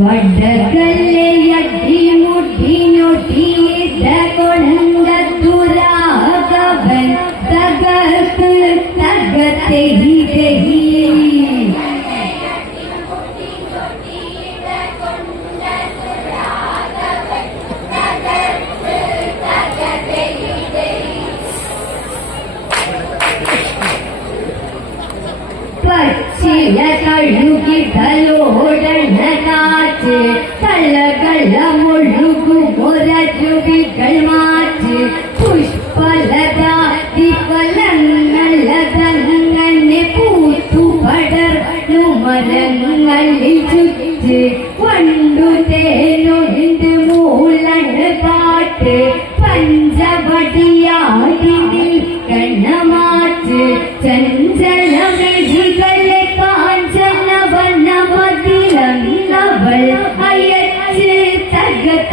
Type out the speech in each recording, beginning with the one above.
ಒಡ್ಡಗಲ್ಲೆಯಡ್ಡಿಯ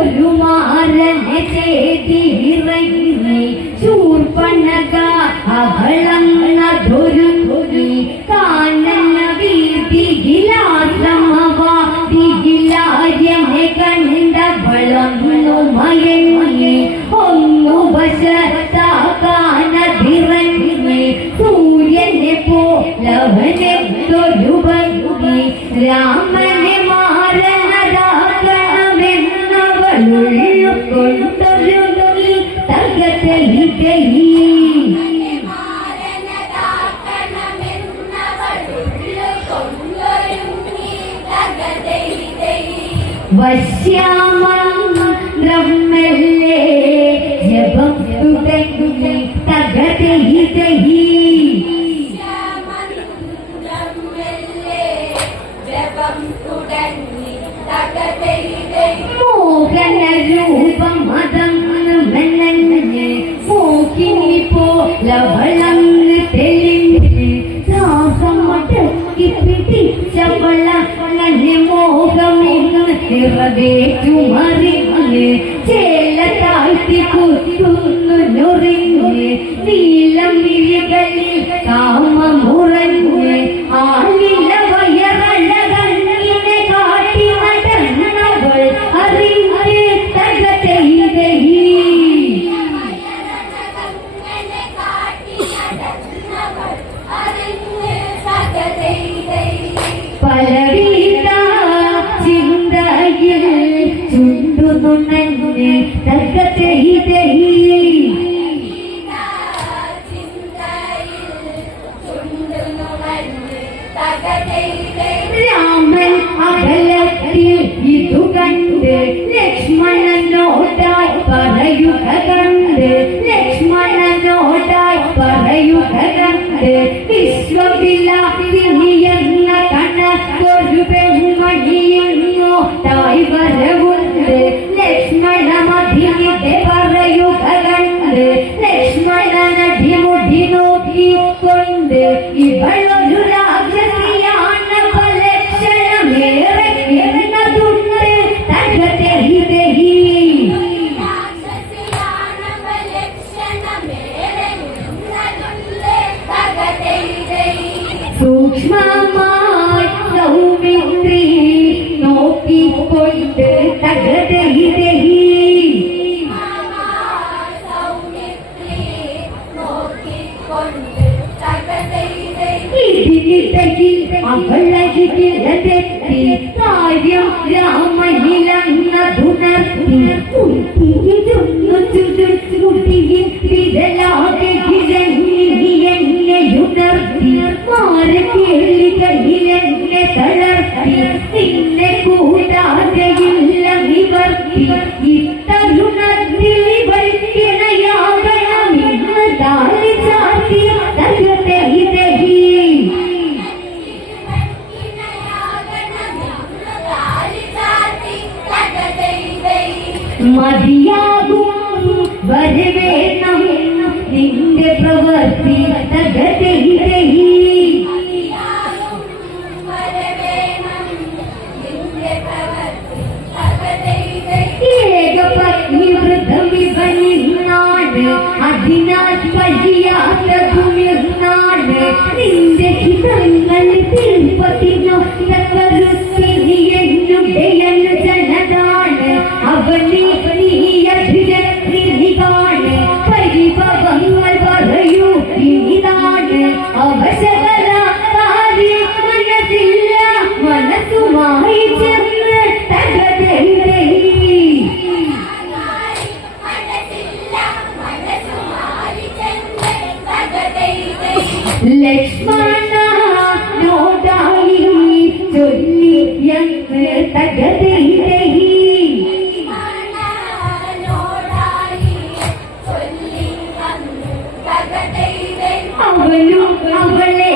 ഒരു മാരനെ ചേതിറങ്ങി ചൂർപ്പണക അവളന്നതൊരു കൊണ്ടുരുകി തകത്തെ ഹിതയി വശ്യാമ que este humano. സൂക്ഷ്മമായി സൗമിത്രി നോക്കിക്കൊണ്ട് തകതഹി ദഹി ഇതിനിടയിൽ അവളകിലതെത്തി കാര്യം രാമയിലെന്നതുണർത്തി കുട്ടിയിലൊന്നു ചുതിർക്കുട്ടിയിൽ വിടല വരവേണം നിന്റെ പ്രവർത്തി I'm playing, I'm.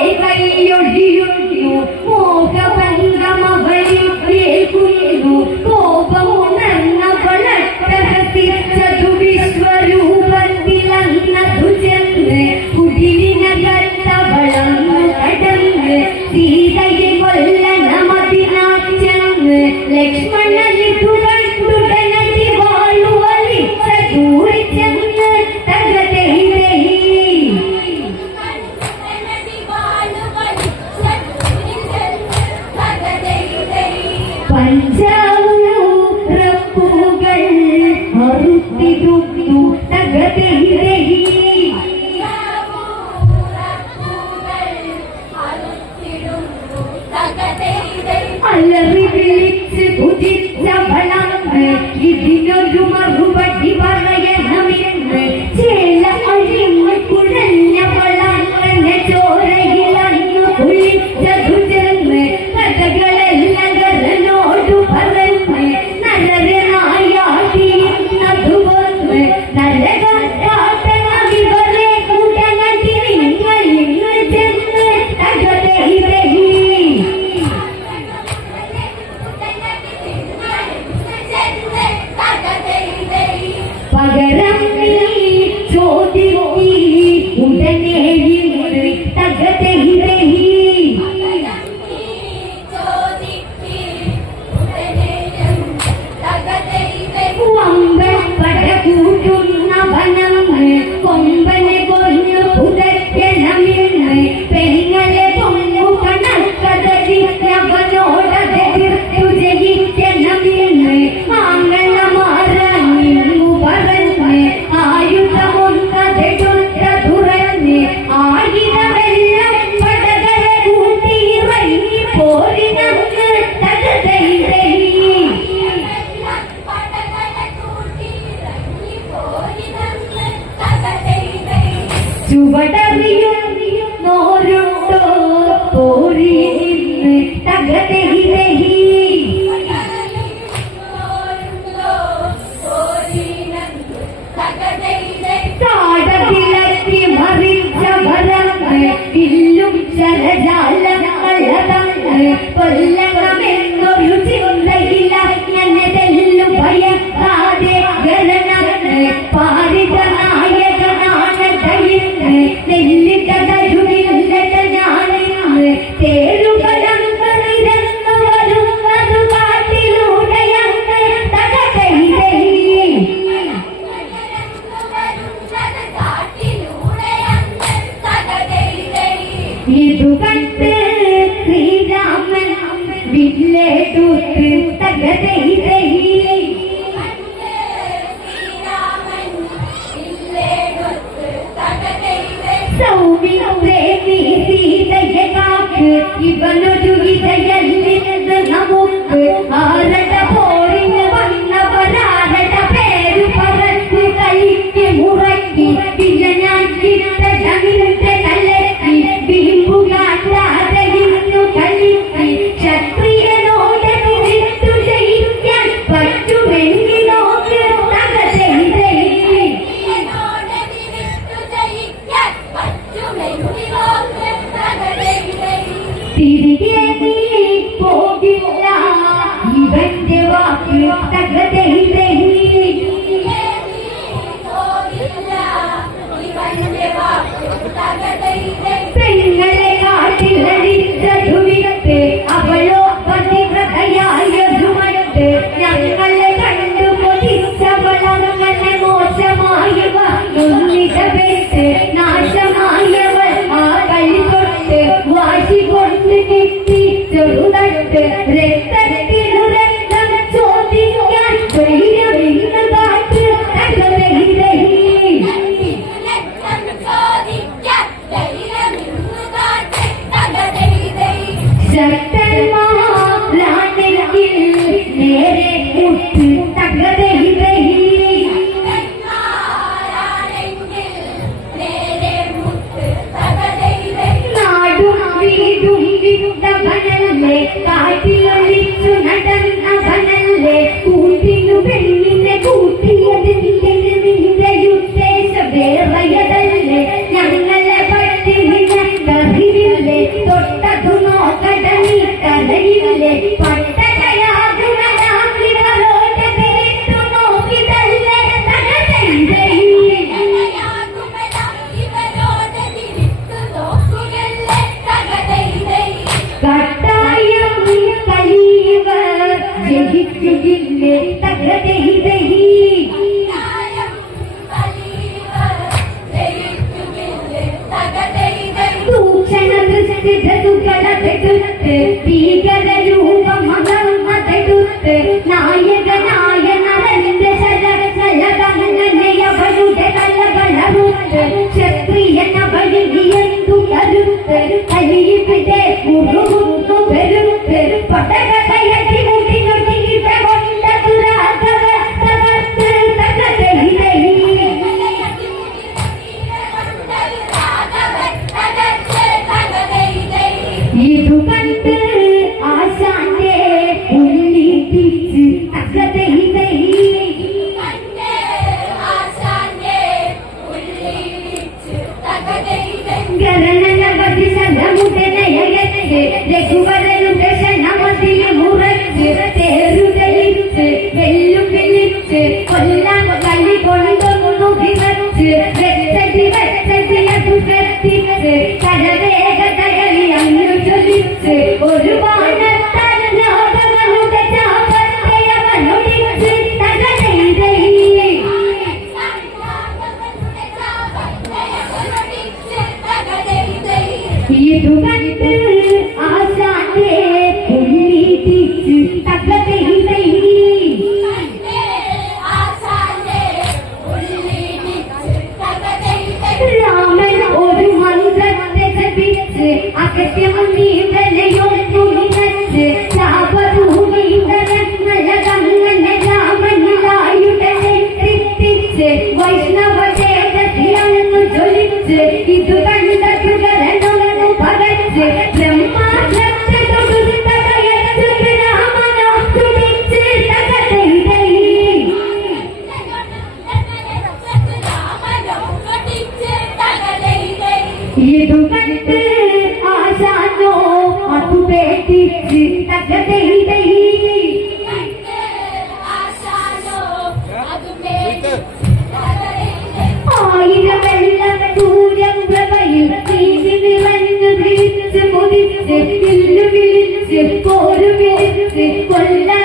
ഇതുകണ്ട് ശ്രീരാമൻ വില്ലേടൂത്ത് തകതയിലെ സൗമിത്രേമി സീതയ കാക്ക് ഇവനൊരു വിധയല്ലിരുന്ന് നമുക്ക് ആര ಕ್ಷತ್ರಿಯನ ಬಯಲಿಯಂದು ಕರುತ್ತರು ಕಲಿಯಿಬಿದೆ ಗುರು 在人类。¿a qué tiempo வெறுத்து ஒரு வெறுத்து கொள்ள